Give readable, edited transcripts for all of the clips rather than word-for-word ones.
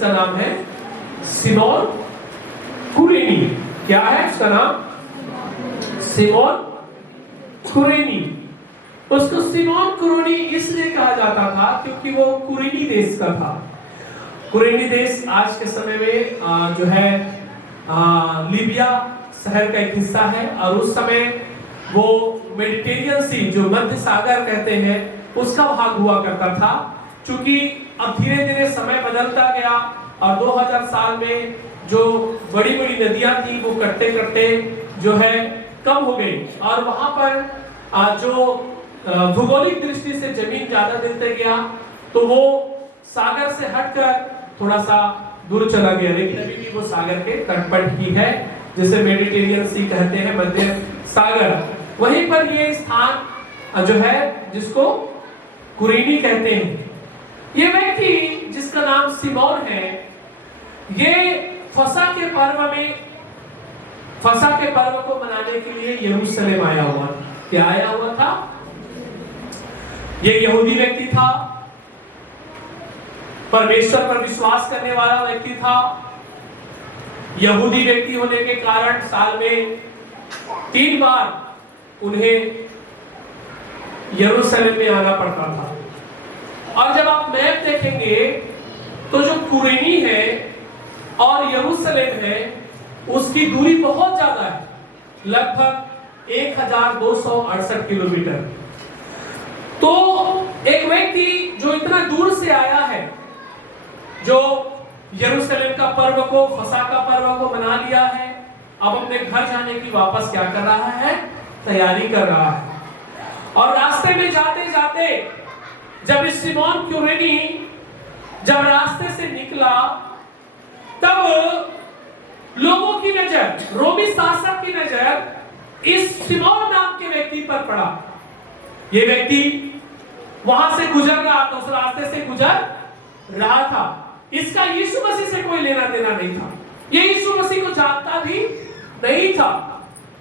जिसका नाम है सिमोन कुरेनी। क्या है उसका नाम? सिमोन कुरेनी। उसको सिमोन कुरेनी इसलिए कहा जाता था क्योंकि वो कुरेनी देश का था। कुरेनी देश आज के समय में जो है लीबिया शहर का एक हिस्सा है, और उस समय वो मेडिटेरियन सी, जो मध्य सागर कहते हैं, उसका भाग हुआ करता था। क्योंकि अब धीरे धीरे समय बदलता गया और 2000 साल में जो बड़ी बड़ी नदियां थी वो कटते कटते जो है कम हो गई, और वहां पर जो भौगोलिक दृष्टि से जमीन ज्यादा देते गया तो वो सागर से हटकर थोड़ा सा दूर चला गया, लेकिन अभी भी वो सागर के तट पर ही है, जिसे मेडिटेरियन सी कहते हैं, मध्य सागर। वहीं पर ये स्थान जो है जिसको कुरेनी कहते हैं। ये व्यक्ति जिसका नाम सिमोन है, ये फसह के पर्व को मनाने के लिए यरूशलेम आया हुआ। क्या आया हुआ था? ये यहूदी व्यक्ति था, परमेश्वर पर विश्वास करने वाला व्यक्ति था। यहूदी व्यक्ति होने के कारण साल में 3 बार उन्हें यरूशलेम में आना पड़ता था। और जब आप मैप देखेंगे तो जो कुरेनी है और यरूशलेम है उसकी दूरी बहुत ज्यादा है, लगभग 1268 किलोमीटर। तो एक व्यक्ति जो इतना दूर से आया है, जो यरूशलेम का पर्व को, फसह का पर्व को मना लिया है, अब अपने घर जाने की वापस क्या कर रहा है? तैयारी कर रहा है। और रास्ते में जाते जाते जब सिमोन कुरेनी जब रास्ते से निकला, तब लोगों की नजर, रोमी शासक की नजर इस सिमोन नाम के व्यक्ति पर पड़ा। ये व्यक्ति वहां से गुजर रहा था, उस रास्ते से गुजर रहा था। इसका यीशु मसीह से कोई लेना देना नहीं था, ये यीशु मसीह को जानता भी नहीं था,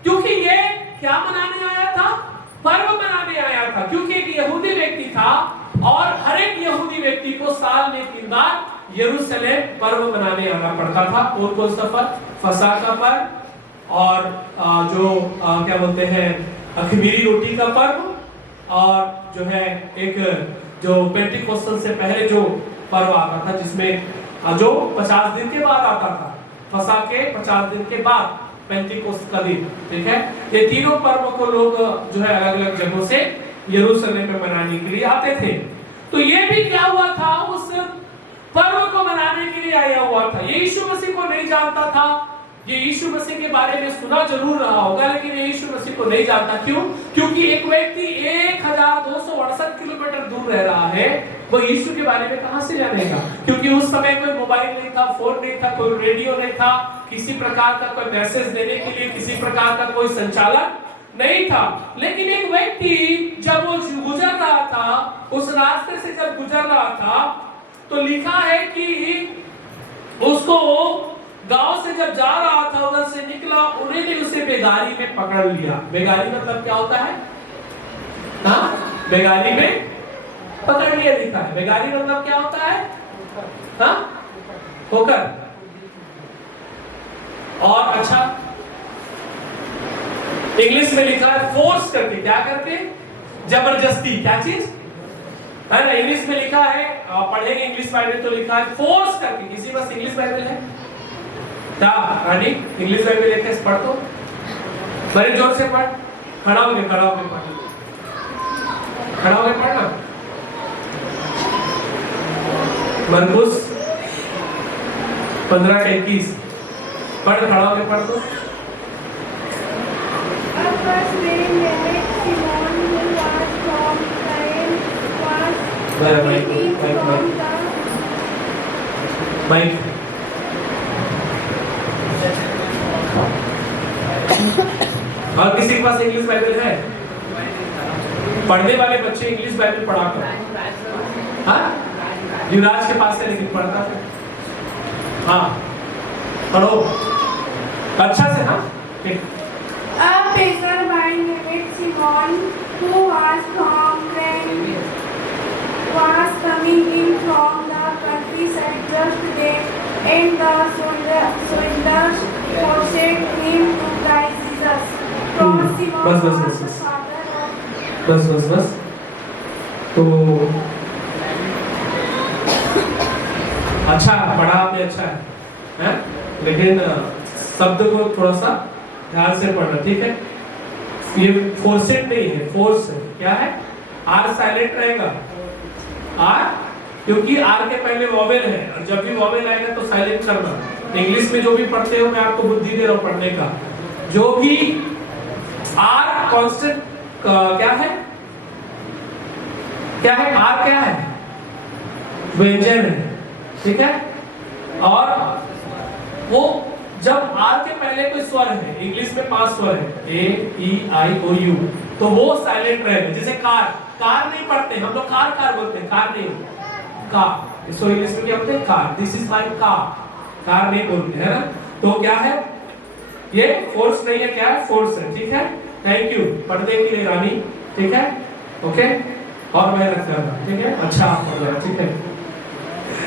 क्योंकि ये क्या मनाने आया था? पर्व मनाने आया था। क्योंकि एक यहूदी व्यक्ति था और हर एक यहूदी व्यक्ति को साल में 3 बार यरूशलेम पर्व मनाने आना पड़ता था। कौन सा पर्व? फसह का पर्व, और जो क्या बोलते हैं, अख़मीरी रोटी का पर्व, और जो है एक जो पेंटिकोस्टल से पहले जो पर्व आता था, जिसमें जो 50 दिन के बाद आता था, फसह के 50 दिन के बाद पेंटिकोस्ट का दिन। ठीक है, ये तीनों पर्व को लोग जो है अलग अलग जगहों से यरूशलेम में मनाने के लिए आते थे। तो ये भी क्या हुआ था? उस पर्व को मनाने के लिए आया हुआ था। ये यीशु मसीह को नहीं जानता था, ये यीशु मसीह के बारे में सुना जरूर रहा होगा, लेकिन ये यीशु मसीह को नहीं जानता। क्यों? क्योंकि एक व्यक्ति 1268 किलोमीटर दूर रह रहा है, वो यीशु के बारे में कहां से जानेगा? क्योंकि उस समय कोई मोबाइल नहीं था, फोन नहीं था, कोई रेडियो नहीं था, किसी प्रकार का कोई मैसेज देने के लिए किसी प्रकार का कोई संचालक नहीं था। लेकिन एक व्यक्ति जब वो गुजर रहा था, उस रास्ते से जब गुजर रहा था, तो लिखा है कि उसको गांव से जब जा रहा था, उधर से निकला, उन्हें ने उसे बेगारी में पकड़ लिया। बेगारी मतलब क्या होता है? हाँ, बेगारी में पकड़ लिया लिखा है। बेगारी मतलब क्या होता है? हाँ, होकर। और अच्छा, इंग्लिश में लिखा है फोर्स करके। क्या करके? जबरदस्ती। क्या चीज है ना? इंग्लिश में लिखा है, पढ़ेंगे इंग्लिश बाइबल तो लिखा है फोर्स करके। किसी पास इंग्लिश बाइबल है? क्या रानी इंग्लिश बाइबल लेके पढ़ तो, बड़े जोर से पढ़, खड़ा होके पढ़, खड़ा होके पढ़ना। मरकुस 15:21 पढ़, खड़ा होके पढ़ तो। माइक और किसी के पास इंग्लिश बाइबल है? पढ़ने वाले बच्चे इंग्लिश बाइबल पढ़ा कर। हाँ, युवराज के पास है लेकिन पढ़ता है। हाँ, पढ़ो अच्छा से। हाँ, ठीक। A baker by name Simon, who was from Rome, was coming in from the countryside just then and the soldiers forced him to die Jesus. For Simon बस, बस, was बस, the बस। father of बस तो अच्छा पढ़ा आपने, अच्छा है? लेकिन शब्द को थोड़ा सा ध्यान से पढ़ना, ठीक है? ये फोर्सेड नहीं है, फोर्स है। क्या है? आर साइलेंट रहेगा, आर, क्योंकि आर के पहले वॉवेल है, और जब भी वॉवेल आएगा तो साइलेंट करना। इंग्लिश में जो भी पढ़ते हो, मैं आपको बुद्धि दे रहा हूं पढ़ने का। जो भी आर कांस्टेंट क्या है? क्या है? आर क्या है? व्यंजन है, ठीक है? और वो जब आर के पहले कोई स्वर है, इंग्लिश में 5 स्वर है, ए ई आई ओ यू, तो वो साइलेंट रहेगा। जैसे कार, कार नहीं पढ़ते हम लोग, कार कार बोलते हैं, कार नहीं, कार। इसको इंग्लिश में क्या बोलते हैं? Car. This is my car, car नहीं बोलते है ना? तो क्या है ये? फोर्स नहीं है, क्या है? फोर्स है, ठीक है? थैंक यू पढ़ने के लिए रानी, ठीक है? ओके, और मेहनत करना, ठीक है? अच्छा आप पढ़ रहे हैं, ठीक है?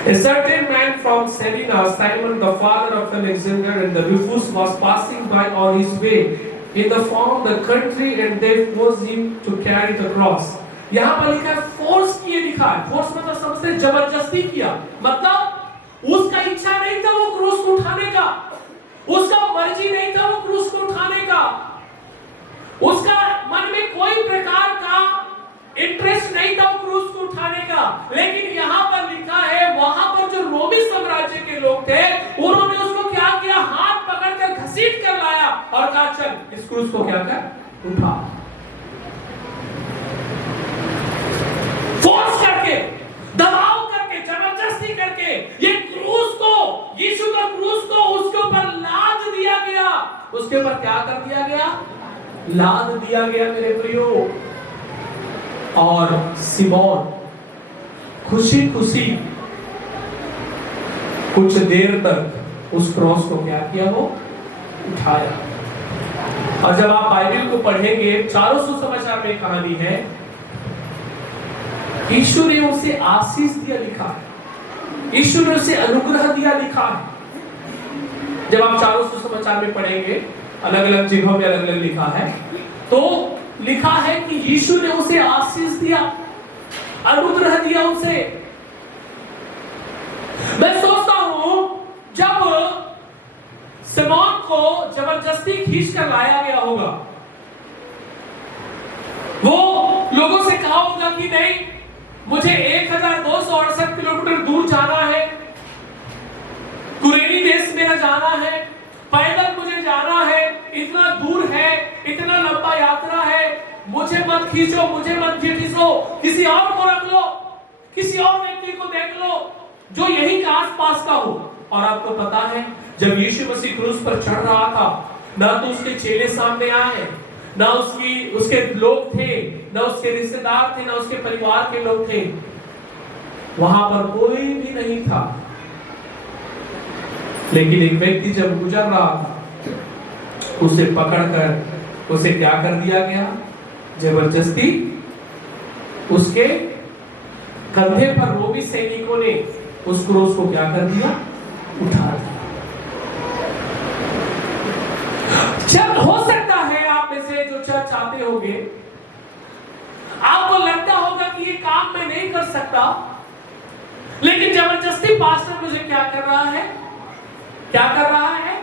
A certain man from Cyrene, Simon the father of Alexander and the Rufus, was passing by on his way in the from the country, and they forced him to carry the cross. यहाँ पर लिखा है force किए, लिखा है। Force मतलब सबसे जबरदस्ती किया, मतलब उसका इच्छा नहीं था वो क्रूस को उठाने का, उसका मर्जी नहीं था वो क्रूस को उठाने का, उसका मन में कोई प्रकार का इंटरेस्ट नहीं था क्रूस को उठाने का। लेकिन यहाँ पर लिखा है वहां पर जो रोमी साम्राज्य के लोग थे, उन्होंने उसको क्या किया? हाथ पकड़कर घसीट कर लाया और कहा चल इस क्रूस को क्या कर, उठा। फोर्स करके, दबाव करके, जबरदस्ती करके ये क्रूस को, यीशु का क्रूस को उसके ऊपर लाद दिया गया। उसके ऊपर क्या कर दिया गया? लाद दिया गया मेरे प्रियो। और सिमोन खुशी खुशी कुछ देर तक उस क्रॉस को क्या किया? वो उठाया। और जब आप बाइबल को पढ़ेंगे, चारों सुसमाचार में कहानी है, यीशु ने उसे आशीष दिया, लिखा है। यीशु ने उसे अनुग्रह दिया, लिखा है। जब आप चारों सुसमाचार में पढ़ेंगे, अलग अलग जगहों में अलग अलग लिखा है, तो लिखा है कि यीशु ने उसे आशीष दिया, अनुग्रह दिया उसे। मैं सोचता हूं जब सिमोन को जबरदस्ती खींच कर लाया गया होगा, वो लोगों से कहा होगा कि नहीं मुझे 1268 किलोमीटर दूर जाना है, कुरेनी देश मेरा जाना है, पैदल मुझे जाना है, इतना दूर है, इतना लंबा यात्रा है, मुझे मत खींचो, मुझे मत खींचो, किसी और को रख लो, किसी और व्यक्ति को देख लो जो यहीं के आसपास का हो। और आपको पता है जब यीशु मसीह क्रूस पर चढ़ रहा था, ना तो उसके चेले सामने आए, ना उसके लोग थे, ना उसके रिश्तेदार थे, ना उसके परिवार के लोग थे, वहां पर कोई भी नहीं था। लेकिन एक व्यक्ति जब गुजर रहा था, उसे पकड़कर उसे क्या कर दिया गया? जबरदस्ती उसके कंधे पर रोमी सैनिकों ने उस क्रूस को क्या कर दिया? उठा दिया। जब हो सकता है आप में से जो चर्च आते होंगे, आपको लगता होगा कि ये काम मैं नहीं कर सकता, लेकिन जबरदस्ती पास्टर मुझे क्या कर रहा है? क्या कर रहा है?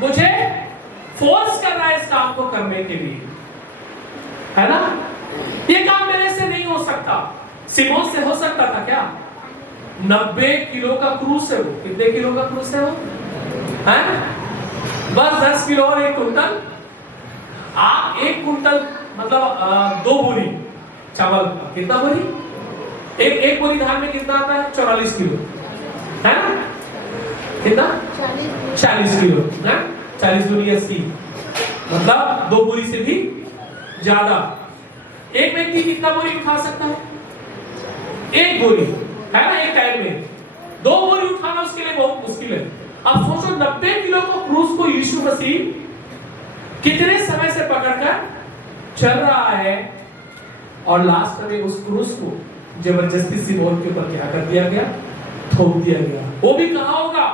मुझे फोर्स कर रहा है इस काम को करने के लिए, है ना? ये काम मेरे से नहीं हो सकता। सिमोन से हो सकता था क्या? 90 किलो का क्रूस है वो। कितने किलो का क्रूस है वो? है? बस 10 किलो और 1 कुंटल। आप 1 कुंटल मतलब 2 बोरी चावल, कितना बोरी? एक बोरी धान में कितना आता है? 44 किलो, है ना? कितना? 40 किलो, है? 40 दूनी 80, मतलब 2 बोरी से भी ज्यादा। एक व्यक्ति कितना बोरी उठा सकता है? 1 बोरी, है ना? एक टाइम में 2 बोरी उठाना उसके लिए बहुत मुश्किल है। अब सोचो 90 किलो को क्रूस को यीशु मसीह कितने समय से पकड़कर चल रहा है, और लास्ट में उस क्रूस को जबरदस्ती सिमोन के ऊपर क्या कर दिया गया? थोप दिया गया। वो भी कहा होगा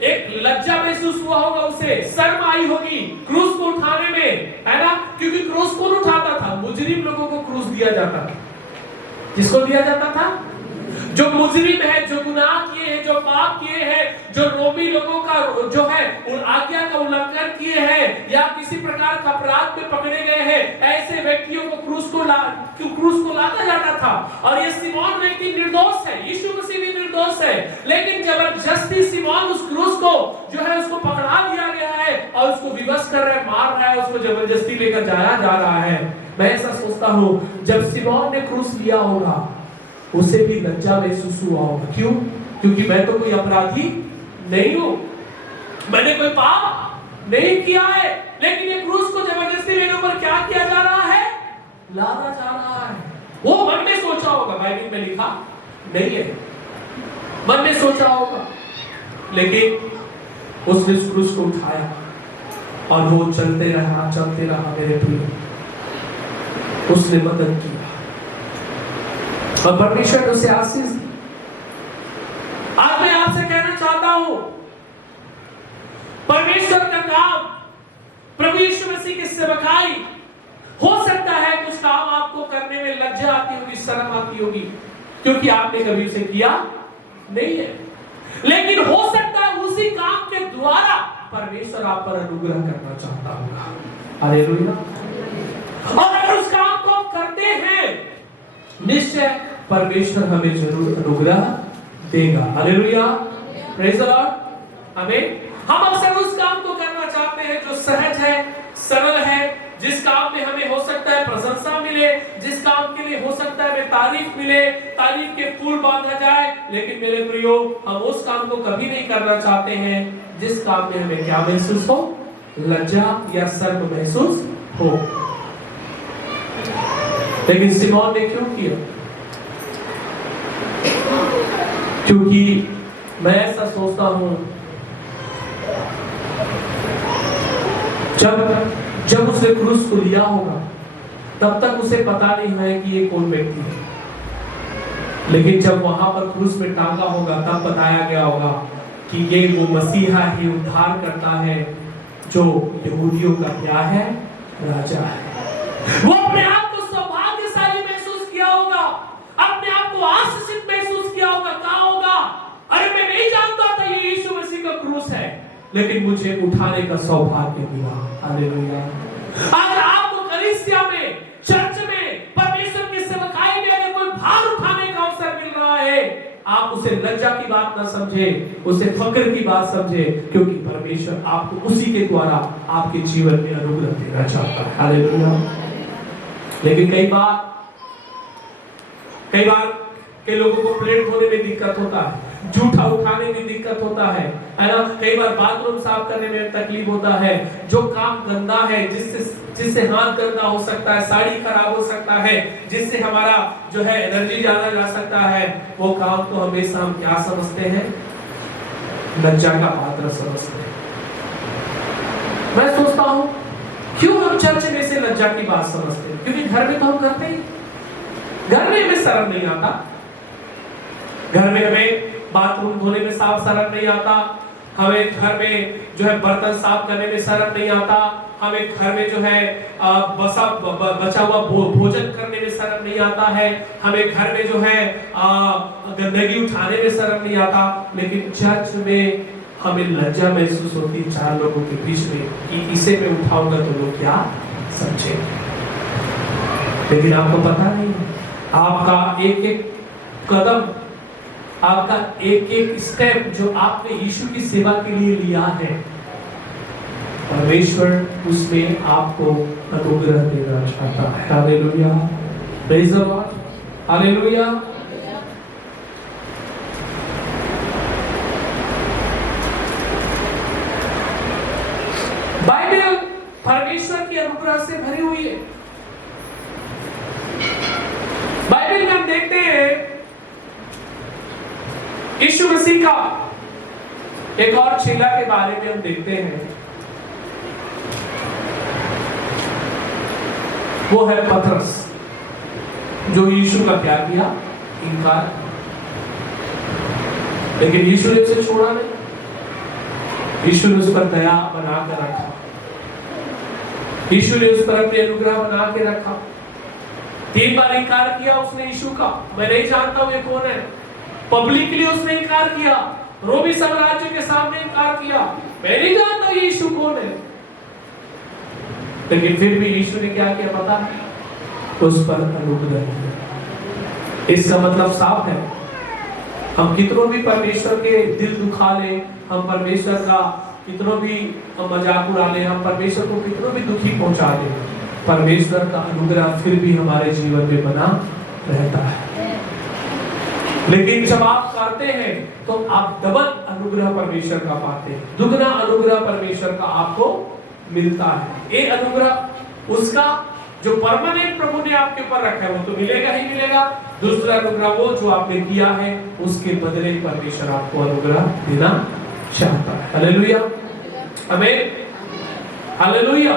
एक लज्जा महसूस हुआ होगा, उसे शर्म आई होगी क्रूस को उठाने में, है ना? क्योंकि क्रूस कौन उठाता था? मुजरिम लोगों को क्रूस दिया जाता था। किसको दिया जाता था? जो मुजरिम है, जो गुनाह किए हैं, जो पाप किए हैं, जो रोमी लोगों का जो है उन आज्ञा का उल्लंघन किए हैं या किसी प्रकार का अपराध में पकड़े गए हैं, ऐसे व्यक्तियों को क्रूस को लादा जाता था। और ये सिमोन व्यक्ति निर्दोष है, यीशु मसीह भी निर्दोष है, लेकिन जबरदस्ती सिमोन उस क्रूस को जो है उसको पकड़ा दिया गया है और उसको विवश कर रहा है, मार रहा है, उसको जबरदस्ती लेकर जाया जा रहा है। मैं ऐसा सोचता हूँ जब सिमोन ने क्रूस लिया होगा उसे भी लज्जा महसूस हुआ होगा। क्यों? क्योंकि मैं तो कोई अपराधी नहीं हूं, मैंने कोई पाप नहीं किया है, लेकिन ये क्रूस को जबरदस्ती मेरे ऊपर क्या किया जा रहा है? लादा जा रहा है। वो मन में सोचा होगा, बाइबल में लिखा नहीं है, मन में सोचा होगा, लेकिन उसने उस क्रूस को उठाया और वो चलते रहा मेरे प्रिय, उसने मदद की और परमेश्वर ने उसे आशीष दी। आज मैं आपसे कहना चाहता हूं, परमेश्वर का काम, प्रभु यीशु मसीह की सेवकाई, हो सकता है कुछ काम आपको करने में लज्जा आती होगी, शर्म आती होगी, क्योंकि आपने कभी उसे किया नहीं है, लेकिन हो सकता है उसी काम के द्वारा परमेश्वर आप पर अनुग्रह करना चाहता होगा। हालेलुया। और अगर उस काम को करते हैं, निश्चय परमेश्वर हमें जरूर अनुग्रह देगा। हालेलुया, प्रेज़ द लॉर्ड, आमीन। हम अक्सर उस काम को करना चाहते हैं जो सहज है, सरल है, जिस काम में हमें हो सकता है प्रशंसा मिले, जिस काम के लिए हो सकता है हमें तारीफ मिले, तारीफ के फूल बांधा जाए, लेकिन मेरे प्रियो हम उस काम को कभी नहीं करना चाहते हैं जिस काम में हमें क्या महसूस हो? लज्जा या शर्म महसूस हो। लेकिन सिमोन ने क्यों किया? क्योंकि मैं ऐसा सोचता हूं जब उसने क्रूस को लिया होगा तब तक उसे पता नहीं है कि ये कौन व्यक्ति है, लेकिन जब वहां पर क्रूस में टांगा होगा तब बताया गया होगा कि ये वो मसीहा है, उद्धार करता है, जो यहूदियों का क्या है? राजा है। वो अपने आप को सौभाग्यशाली महसूस किया होगा, अपने आप को आशीषित महसूस किया होगा। कहा होगा, अरे मैं नहीं जानता था ये यीशु मसीह का क्रूस है, लेकिन मुझे उठाने का सौभाग्य मिला। हालेलुया। अगर आपको कलीसिया में, चर्च में, परमेश्वर की सेवकाई में अगर कोई भार उठाने का अवसर मिल रहा है, आप उसे लज्जा की बात ना समझे, उसे फक्र की बात समझे, क्योंकि परमेश्वर आपको उसी के द्वारा आपके जीवन में अनुग्रह देना चाहता है। हालेलुया। लेकिन कई बार कई लोगों को प्लेट धोने में दिक्कत होता है, जूठा उठाने में दिक्कत होता है ना? कई बार बाथरूम साफ करने में तकलीफ होता है। जो काम गंदा है, जिससे हाथ गंदा हो सकता है, साड़ी खराब हो सकता है, जिससे हमारा जो है एनर्जी ज्यादा जा सकता है, वो काम तो हमेशा हम क्या समझते हैं? लज्जा का पात्र समझते हैं। मैं सोचता हूँ क्यों हम चर्च में से लज्जा की बात समझते हैं? क्योंकि घर में तो हम करते ही, घर में हमें शर्म नहीं आता, घर में हमें बाथरूम धोने में शर्म नहीं आता, हमें घर में जो है बर्तन साफ करने में शर्म नहीं आता, हमें घर में जो है बचा हुआ भोजन करने में शर्म नहीं आता है, हमें घर में जो है गंदगी उठाने में शर्म नहीं आता, लेकिन चर्च में हमें लज्जा महसूस होती है चार लोगों के बीच में कि इसे मैं उठाऊंगा तो लोग क्या समझेंगे। लेकिन आपको पता नहीं, आपका एक एक कदम, आपका एक एक स्टेप जो आपने यीशु की सेवा के लिए लिया है, परमेश्वर उसमें आपको अनुग्रह देना चाहता है। Hallelujah, praise the lord, hallelujah. Bible परमेश्वर की अनुग्रह से भरी हुई है। बाइबल में हम देखते हैं यीशु मसीह का एक और चेला के बारे में हम देखते हैं, वो है पतरस, जो यीशु का क्या किया? इनकार। लेकिन यीशु ने उसे छोड़ा नहीं। यीशु ने उस पर दया बना कर रखा, यीशु ने उस पर अपने अनुग्रह बना के रखा। 3 बार इनकार किया उसने यीशु का, मैं नहीं जानता हूं ये कौन है। पब्लिकली उसने इनकार किया, रोमी साम्राज्य के सामने इनकार किया, मैं नहीं जानता ये यीशु कौन है। लेकिन फिर भी यीशु ने क्या किया पता है? उस पर अनुग्रह किया। इसका मतलब साफ है, हम कितनों भी परमेश्वर के दिल दुखा ले, हम परमेश्वर का कितनों भी मजाक उड़ा ले, हम परमेश्वर को कितनों भी दुखी पहुंचा दे, परमेश्वर का अनुग्रह फिर भी हमारे जीवन में बना रहता है। लेकिन जब आप करते हैं तो आप डबल अनुग्रह परमेश्वर का पाते हैं, दुगना अनुग्रह परमेश्वर का आपको मिलता है। ये अनुग्रह उसका जो परमानेंट प्रभु ने आपके ऊपर रखा है वो तो मिलेगा ही मिलेगा। दूसरा अनुग्रह वो जो आपने किया है उसके बदले परमेश्वर आपको अनुग्रह देना चाहता है। हालेलुया, आमीन, हालेलुया।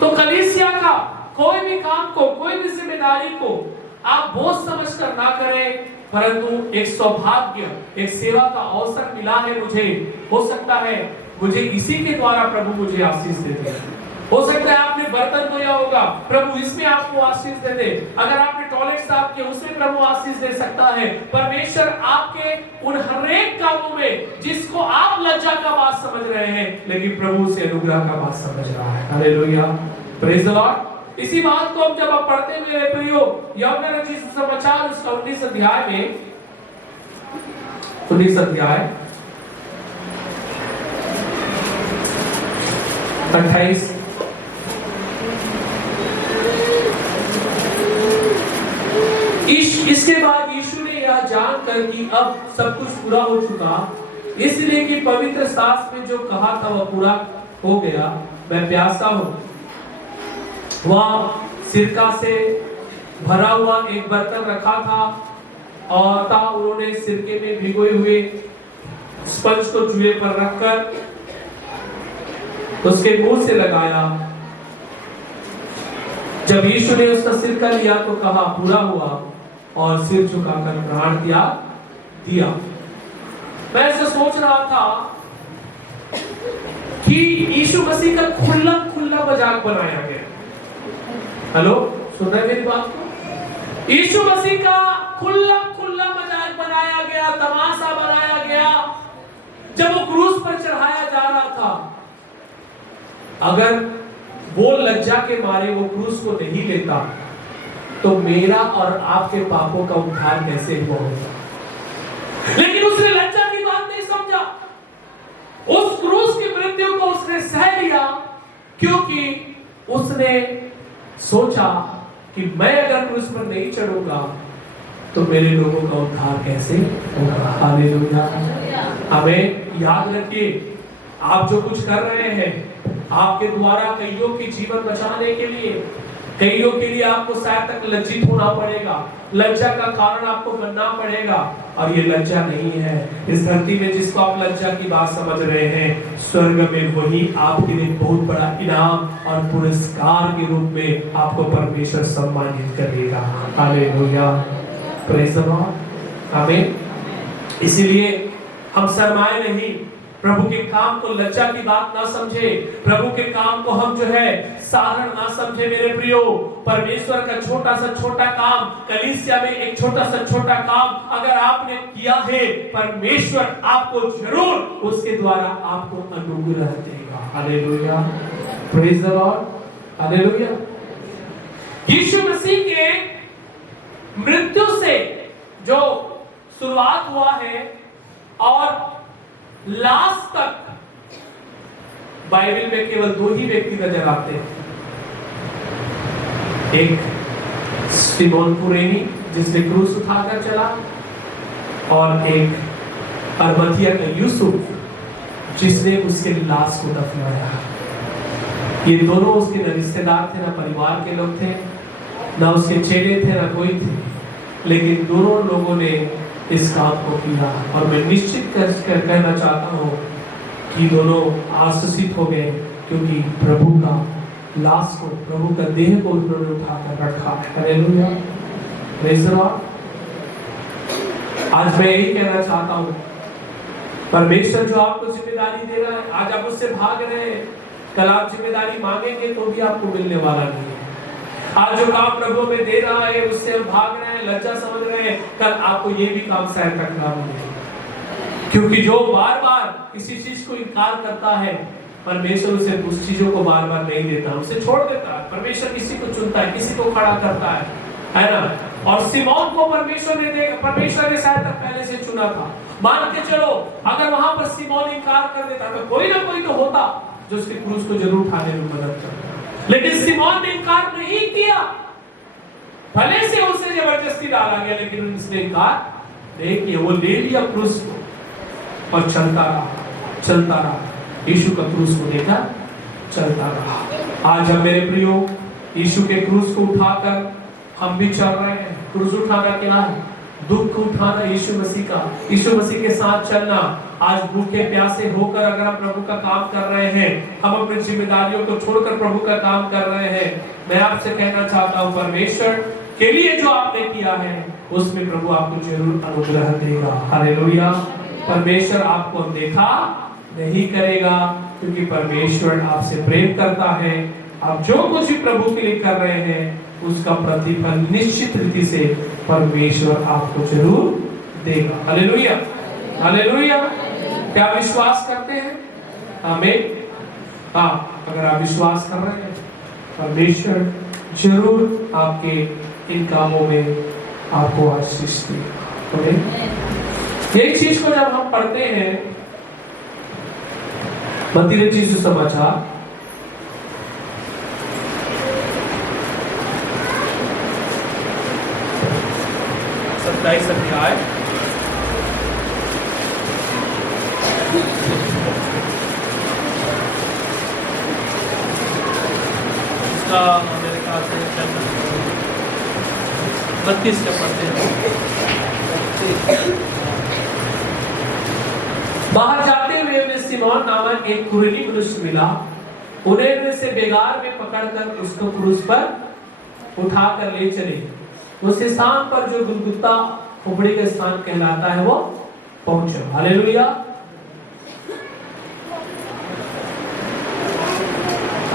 तो कलीसिया का कोई भी काम को, कोई भी जिम्मेदारी को आप बोझ समझकर ना करें, परंतु एक सौभाग्य, एक सेवा का अवसर मिला है मुझे, हो सकता है मुझे इसी के द्वारा प्रभु मुझे आशीष देते हैं। हो सकता है आपने बर्तन धोया होगा, प्रभु इसमें आपको आशीष दे दे। अगर आपने टॉयलेट साफ किया उसमें प्रभु आशीष दे सकता है। परमेश्वर आपके उन हर एक कामों में जिसको आप लज्जा का बात समझ रहे हैं, लेकिन प्रभु से अनुग्रह का बात समझ रहा है। Hallelujah, praise the Lord. इसी बात को हम जब आप पढ़ते हुए प्रियो यूहन्ना रचित सुसमाचार उसका 19 अध्याय में, 19 अध्याय 28 इसके बाद यीशु ने यह जानकर कि अब सब कुछ पूरा हो चुका, इसलिए कि पवित्र शास्त्र में जो कहा था वह पूरा हो गया, मैं प्यासा हूं। वह सिरका से भरा हुआ एक बर्तन रखा था और उन्होंने सिरके में भिगोए हुए स्पंज को चूल्हे पर रखकर उसके मुंह से लगाया। जब यीशु ने उसका सिरका लिया तो कहा पूरा हुआ और सिर झुकाकर प्राण त्याग दिया। मैं ऐसा सोच रहा था कि यीशु मसीह का खुला खुला मजाक बनाया गया। हेलो, सुन रहे मेरी बात को? यीशु मसीह का खुला खुला मजाक बनाया गया, तमाशा बनाया गया जब वो क्रूस पर चढ़ाया जा रहा था। अगर वो लज्जा के मारे वो क्रूस को नहीं लेता तो मेरा और आपके पापों का उद्धार कैसे हुआ होगा? लेकिन उसने लज्जा की बात नहीं समझा, उस क्रूस की मृत्यु को उसने सह लिया, क्योंकि उसने सोचा कि मैं अगर क्रूस पर नहीं चढ़ूंगा तो मेरे लोगों का उद्धार कैसे होगा। हालेलुया, हमें याद रखिए, आप जो कुछ कर रहे हैं आपके द्वारा कईयों के जीवन बचाने के लिए, कईयों के लिए आपको शायद तक लज्जित होना पड़ेगा, लज्जा का कारण आपको बनना पड़ेगा। और ये लज्जा नहीं है, इस धरती में जिसको आप लज्जा की बात समझ रहे हैं, स्वर्ग में वही आपके लिए बहुत बड़ा इनाम और पुरस्कार के रूप में आपको परमेश्वर सम्मानित करेगा। हालेलुया, प्रेज़ द लॉर्ड, आमीन। इसीलिए हम शर्माए नहीं, प्रभु के काम को लज्जा की बात ना समझे, प्रभु के काम को हम जो है साधारण ना समझे। मेरे प्रियो, परमेश्वर का छोटा सा छोटा काम, कलीसिया में एक छोटा सा छोटा काम अगर आपने किया है, परमेश्वर आपको जरूर उसके द्वारा आपको अनुग्रह देगा। Hallelujah, praise the lord, hallelujah. Yeshu Masih के मृत्यु से जो शुरुआत हुआ है और लास्ट तक बाइबल में केवल 2 ही व्यक्ति नजर आते हैं। एक सिमोन कुरेनी जिसने क्रूस उठाकर चला, और एक अरमतिया का यूसुफ जिसने उसके लाश को दफनाया। ये दोनों उसके न रिश्तेदार थे, ना परिवार के लोग थे, ना उसके चेले थे, ना कोई थे, लेकिन दोनों लोगों ने इस काम को किया। और मैं निश्चित कर कहना चाहता हूँ कि दोनों आशीषित हो गए, क्योंकि प्रभु का लाश को, प्रभु का देह को उन्होंने उठाकर रखा। Hallelujah, praise the Lord. आज मैं यही कहना चाहता हूँ परमेश्वर जो आपको जिम्मेदारी दे रहा है, आज आप उससे भाग रहे हैं, कल आप जिम्मेदारी मांगेंगे तो भी आपको मिलने वाला नहीं है। आज जो काम प्रभु में दे रहा है उससे हम भाग रहे हैं, लज्जा समझ रहे हैं, कल आपको ये भी काम शायद करना मिलेगा। क्योंकि जो बार बार किसी चीज को इनकार करता है, परमेश्वर उसे उस चीजों को बार बार नहीं देता, उसे छोड़ देता है। परमेश्वर किसी को चुनता है, किसी को खड़ा करता है ना। और सिमोन को परमेश्वर ने शायद तक पहले से चुना था। मान के चलो अगर वहां पर सिमोन इनकार कर देता तो कोई ना कोई तो होता जो उसके क्रूस को जरूर उठाने में मदद करता, लेकिन सिमोन ने इनकार नहीं किया। भले से उसे जबरदस्ती डाला गया, लेकिन उसने इनकार नहीं किया। वो ले लिया क्रूस को और चलता रहा। यीशु का क्रूस को लेकर चलता रहा। आज हम मेरे प्रियो यीशु के क्रूस को उठाकर हम भी चल रहे हैं। क्रूस उठाना क्या है? दुख को उठाना यीशु मसीह का, यीशु मसीह के साथ चलना। आज भूखे प्यासे होकर अगर हम प्रभु का काम कर रहे हैं, हम अपनी जिम्मेदारियों को छोड़कर प्रभु का काम कर रहे हैं, मैं आपसे कहना चाहता हूँ परमेश्वर के लिए जो आपने किया है उसमें प्रभु आपको जरूर अनुग्रह देगा। हालेलुया। परमेश्वर आपको देखा नहीं करेगा, क्योंकि परमेश्वर आपसे प्रेम करता है। आप जो कुछ भी प्रभु के लिए कर रहे हैं उसका प्रतिफल निश्चित रीति से परमेश्वर आपको जरूर देगा। Hallelujah, hallelujah. क्या आप विश्वास करते हैं? आमीन। हाँ, अगर आप विश्वास कर रहे हैं परमेश्वर जरूर आपके इन कामों में आपको आशीष देगा। एक चीज को जब हम पढ़ते हैं मत्ती रचित सुसमाचार 27 अध्याय इसका मेरे ख्याल से 32 का पढ़ते हैं। बाहर जाते हुए उन्हें सिमोन नामक एक कुरेनी मनुष्य मिला। उन्हें से बेगार में पकड़कर उसको क्रूस पर उठाकर ले चले। उस स्थान पर जो गुलगुता खोपड़ी का स्थान कहलाता है वो पहुंचे। हालेलुया।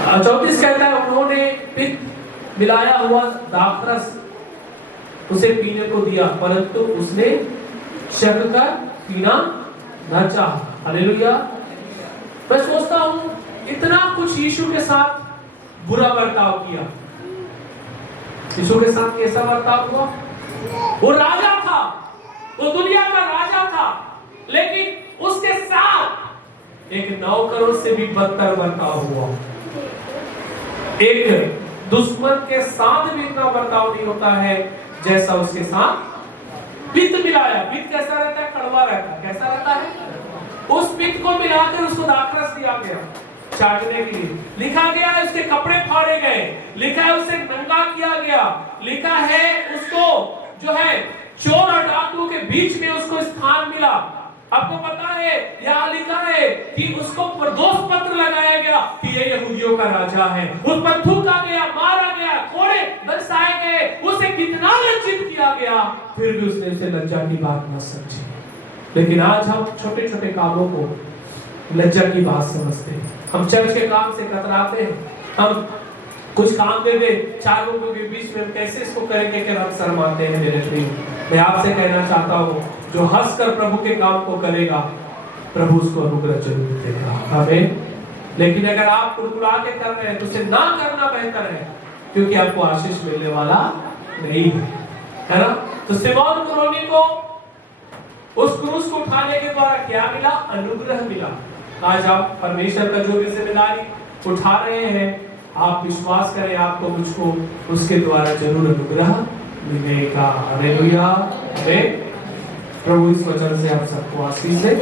34 कहता है उन्होंने पित्त मिलाया हुआ दाखरस उसे पीने को दिया, परंतु उसने चख कर पीना न चाहा। हालेलुया। मैं सोचता हूं इतना कुछ यीशु के साथ बुरा बर्ताव किया। यीशु के साथ कैसा बर्ताव हुआ? वो राजा था, वो दुनिया का राजा था, लेकिन उसके साथ एक नौकरों से भी बदतर बर्ताव हुआ। एक दुश्मन के साथ भी इतना बर्ताव नहीं होता है जैसा उसके साथ पित्त मिलाया। पित्त कैसा रहता है? कड़वा रहता है। कैसा रहता है? उस पित्त को मिलाकर उसको दाखरस दिया गया चाटने के लिए। लिखा गया है उसके कपड़े फाड़े गए, लिखा है उसे नंगा किया गया, लिखा है उसको जो है चोर और डाकू के बीच में उसको स्थान मिला। आपको पता है यहाँ लिखा है कि उसको प्रदोष पत्र लगाया गया कि ये यहूदियों का राजा है। उस पर थूका गया, मारा गया, कोड़े बरसाए गए, उसे कितना लज्जित किया गया, फिर भी उसने उसे लज्जा की बात न समझी। लेकिन आज हम छोटे छोटे कामों को लज्जा की बात समझते हैं। हम चर्च के काम से कतराते हैं। हम कुछ काम दे दे 4 लोगों के बीच में कैसे इसको करेंगे कि हम शर्माते हैं। मेरे प्रिय, मैं आपसे कहना चाहता हूँ जो हंसकर प्रभु के काम को करेगा प्रभु उसको अनुग्रह जरूर देगा। आमीन। लेकिन अगर आप कुड़कुड़ा के कर रहे हैं तो उसे ना करना बेहतर है, क्योंकि आपको आशीष मिलने वाला नहीं है ना। तो सिमोन कुरेनी को उस क्रूस को उठाने के द्वारा क्या मिला? अनुग्रह मिला। आज आप परमेश्वर का जो भी जिम्मेदारी उठा रहे हैं, आप विश्वास करें आपको मुझको उसके द्वारा जरूर अनुग्रह मिलेगा। हालेलुया। प्रभु इस वचन से आप सबको आशीष दे।